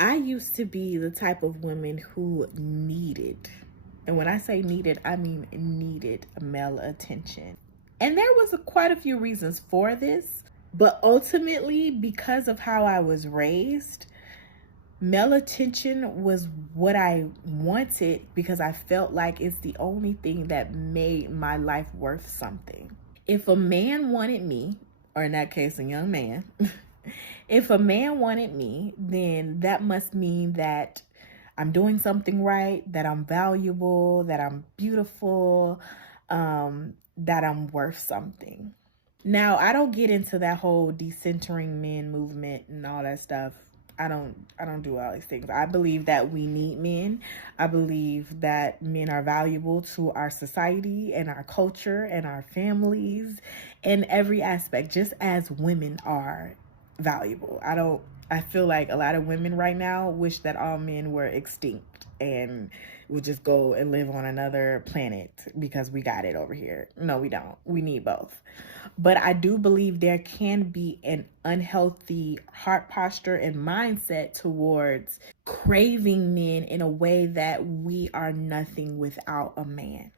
I used to be the type of woman who needed, and when I say needed, I mean needed male attention. And there was quite a few reasons for this, but ultimately, because of how I was raised, male attention was what I wanted because I felt like it's the only thing that made my life worth something. If a man wanted me, or in that case, a young man, if a man wanted me, then that must mean that I'm doing something right, that I'm valuable, that I'm beautiful, that I'm worth something. Now, I don't get into that whole decentering men movement and all that stuff. I don't do all these things. I believe that we need men. I believe that men are valuable to our society and our culture and our families in every aspect, just as women are valuable. I feel like a lot of women right now wish that all men were extinct and would just go and live on another planet because we got it over here. No, we don't. We need both. But I do believe there can be an unhealthy heart posture and mindset towards craving men in a way that we are nothing without a man.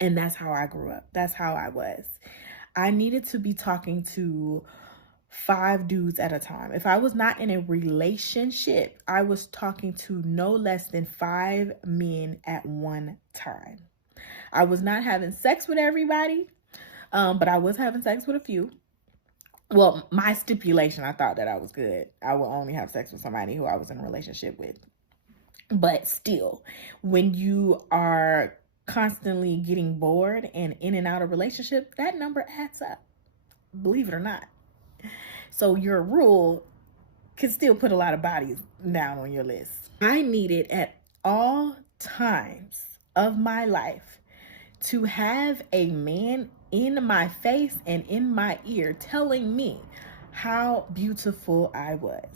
And that's how I grew up. That's how I was. I needed to be talking to 5 dudes at a time. If I was not in a relationship, I was talking to no less than 5 men at one time. I was not having sex with everybody, but I was having sex with a few. Well, my stipulation, I thought that I was good. I will only have sex with somebody who I was in a relationship with. But still, when you are constantly getting bored and in and out of relationship, that number adds up, believe it or not. So your rule can still put a lot of bodies down on your list. I needed at all times of my life to have a man in my face and in my ear telling me how beautiful I was.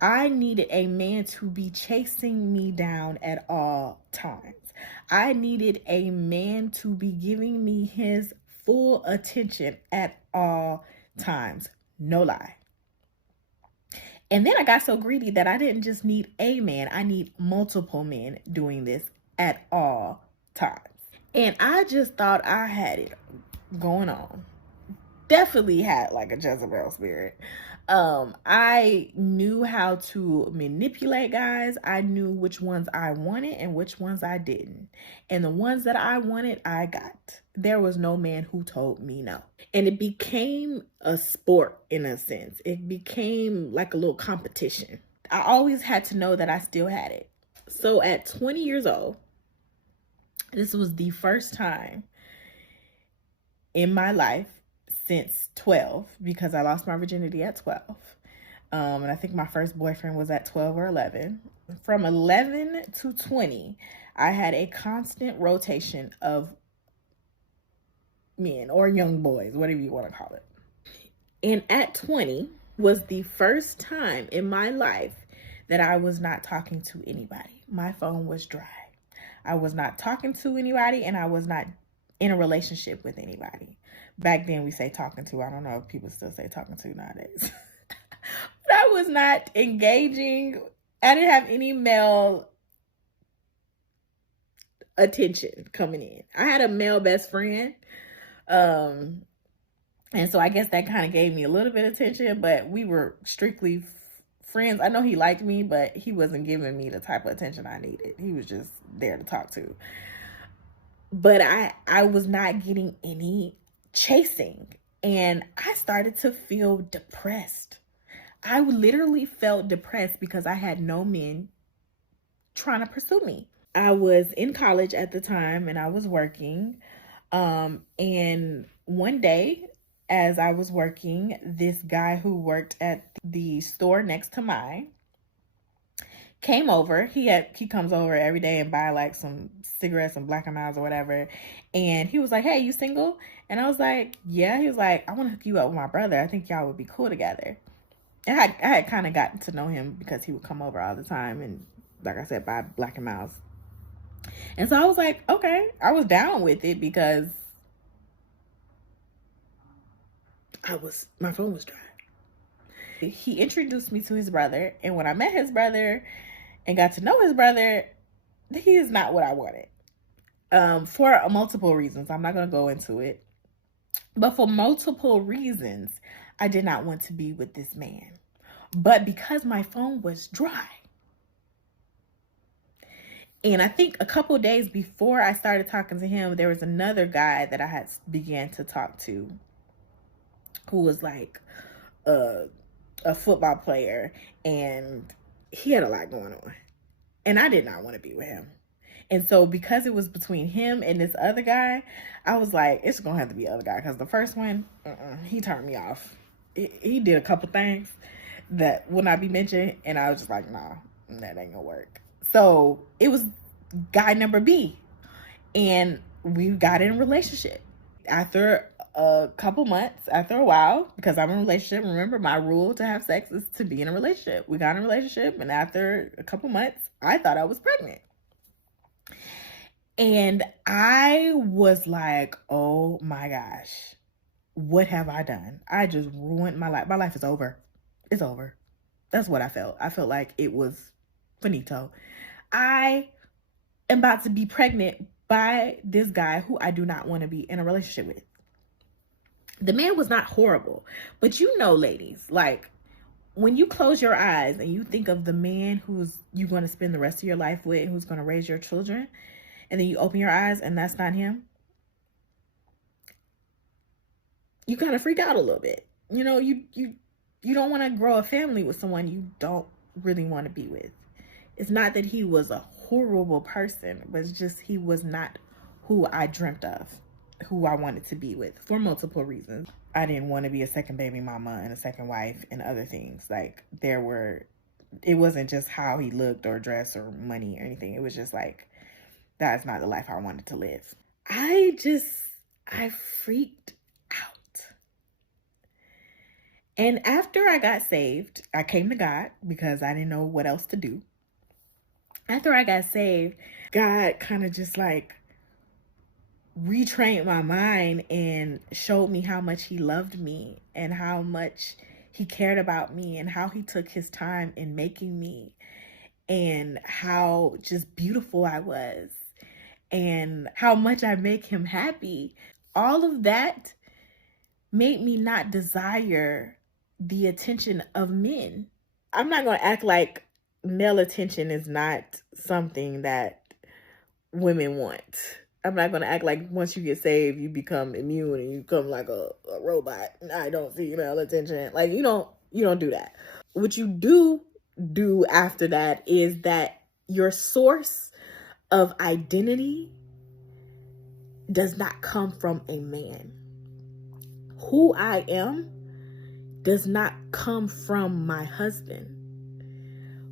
I needed a man to be chasing me down at all times. I needed a man to be giving me his full attention at all times. No lie. And then I got so greedy that I didn't just need a man, I need multiple men doing this at all times. And I just thought I had it going on. Definitely had like a Jezebel spirit. I knew how to manipulate guys. I knew which ones I wanted and which ones I didn't. And the ones that I wanted, I got. There was no man who told me no. And it became a sport in a sense. It became like a little competition. I always had to know that I still had it. So at 20 years old, this was the first time in my life since 12, because I lost my virginity at 12. And I think my first boyfriend was at 12 or 11. From 11 to 20, I had a constant rotation of men or young boys, whatever you want to call it. And at 20 was the first time in my life that I was not talking to anybody. My phone was dry. I was not talking to anybody, and I was not in a relationship with anybody. Back then we say talking to. I don't know if people still say talking to nowadays. But I was not engaging. I didn't have any male attention coming in. I had a male best friend. And so I guess that kind of gave me a little bit of attention, but we were strictly friends. I know he liked me, but he wasn't giving me the type of attention I needed. He was just there to talk to. But I was not getting any chasing, and I started to feel depressed. I literally felt depressed because I had no men trying to pursue me. I was in college at the time and I was working. And one day, as I was working, this guy who worked at the store next to mine came over. He comes over every day and buy like some cigarettes and Black and Milds or whatever. And he was like, "Hey, you single?" And I was like, "Yeah." He was like, "I want to hook you up with my brother. I think y'all would be cool together." And I had kind of gotten to know him because he would come over all the time and, like I said, buy Black and Milds. And so I was like, okay. I was down with it because my phone was dry. He introduced me to his brother, and when I met his brother and got to know his brother, he is not what I wanted. For multiple reasons. I'm not going to go into it. But for multiple reasons, I did not want to be with this man. But because my phone was dry, and I think a couple of days before I started talking to him, there was another guy that I had began to talk to who was like a football player, and he had a lot going on. And I did not want to be with him. And so because it was between him and this other guy, I was like, it's going to have to be the other guy. Because the first one, he turned me off. He did a couple things that will not be mentioned. And I was just like, nah, that ain't going to work. So it was guy number B. And we got in a relationship. After a couple months, after a while, because I'm in a relationship, remember my rule to have sex is to be in a relationship. We got in a relationship. And after a couple months, I thought I was pregnant. And I was like, oh my gosh, what have I done? I just ruined my life. My life is over. It's over. That's what I felt. I felt like it was finito. I am about to be pregnant by this guy who I do not want to be in a relationship with. The man was not horrible. But you know, ladies, like when you close your eyes and you think of the man who's you're going to spend the rest of your life with and who's going to raise your children, and then you open your eyes and that's not him, you kind of freak out a little bit. You know, you don't want to grow a family with someone you don't really want to be with. It's not that he was a horrible person, but it's just he was not who I dreamt of, who I wanted to be with for multiple reasons. I didn't want to be a second baby mama and a second wife and other things. Like it wasn't just how he looked or dressed or money or anything. It was just like, that's not the life I wanted to live. I freaked out. And after I got saved, I came to God because I didn't know what else to do. After I got saved, God kind of just like retrained my mind and showed me how much he loved me and how much he cared about me and how he took his time in making me and how just beautiful I was and how much I make him happy. All of that made me not desire the attention of men. I'm not going to act like male attention is not something that women want. I'm not going to act like once you get saved, you become immune and you become like a robot. I don't see male attention. Like, you don't do that. What you do after that is that your source of identity does not come from a man. Who I am does not come from my husband.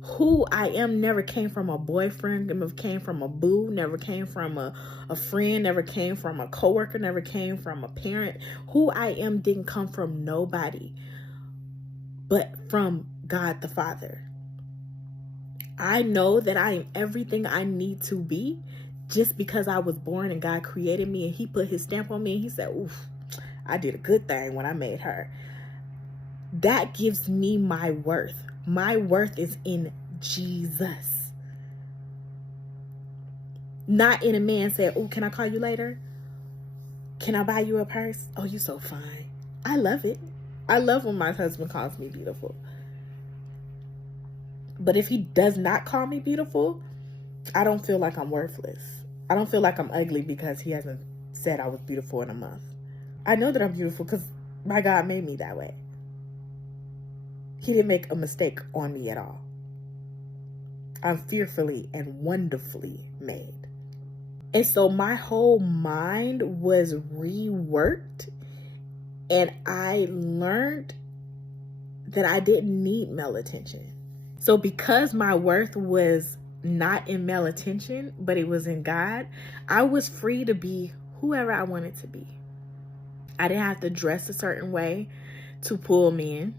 Who I am never came from a boyfriend, never came from a boo, never came from a friend, never came from a coworker, never came from a parent. Who I am didn't come from nobody, but from God the Father. I know that I am everything I need to be just because I was born and God created me and he put his stamp on me and he said, oof, I did a good thing when I made her. That gives me my worth. My worth is in Jesus. Not in a man saying, oh, can I call you later? Can I buy you a purse? Oh, you so fine. I love it. I love when my husband calls me beautiful. But if he does not call me beautiful, I don't feel like I'm worthless. I don't feel like I'm ugly because he hasn't said I was beautiful in a month. I know that I'm beautiful because my God made me that way. He didn't make a mistake on me at all. I'm fearfully and wonderfully made. And so my whole mind was reworked and I learned that I didn't need male attention. So because my worth was not in male attention, but it was in God, I was free to be whoever I wanted to be. I didn't have to dress a certain way to pull me in.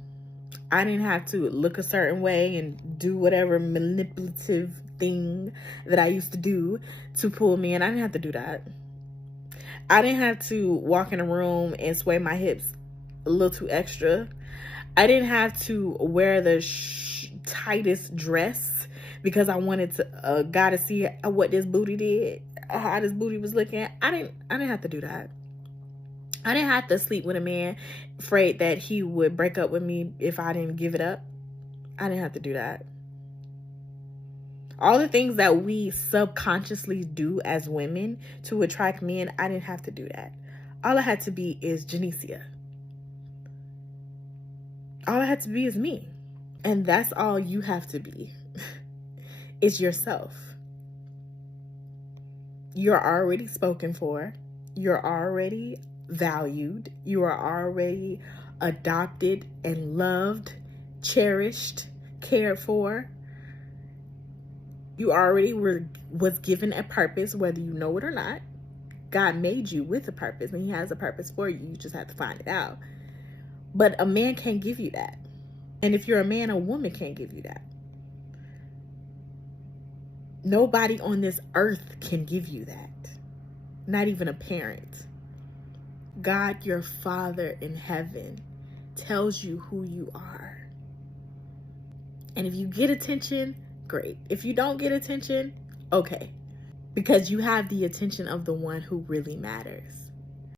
I didn't have to look a certain way and do whatever manipulative thing that I used to do to pull me in. I didn't have to do that. I didn't have to walk in a room and sway my hips a little too extra. I didn't have to wear the tightest dress because I wanted to a guy to see what this booty did, how this booty was looking. I didn't have to do that. I didn't have to sleep with a man afraid that he would break up with me if I didn't give it up. I didn't have to do that. All the things that we subconsciously do as women to attract men, I didn't have to do that. All I had to be is Janicia. All I had to be is me. And that's all you have to be. It's yourself. You're already spoken for. You're already valued. You are already adopted and loved, cherished, cared for. You already was given a purpose, whether you know it or not. God made you with a purpose, and he has a purpose for you. You just have to find it out. But a man can't give you that. And if you're a man, a woman can't give you that. Nobody on this earth can give you that. Not even a parent. God, your Father in heaven, tells you who you are. And if you get attention, great. If you don't get attention, okay. Because you have the attention of the one who really matters.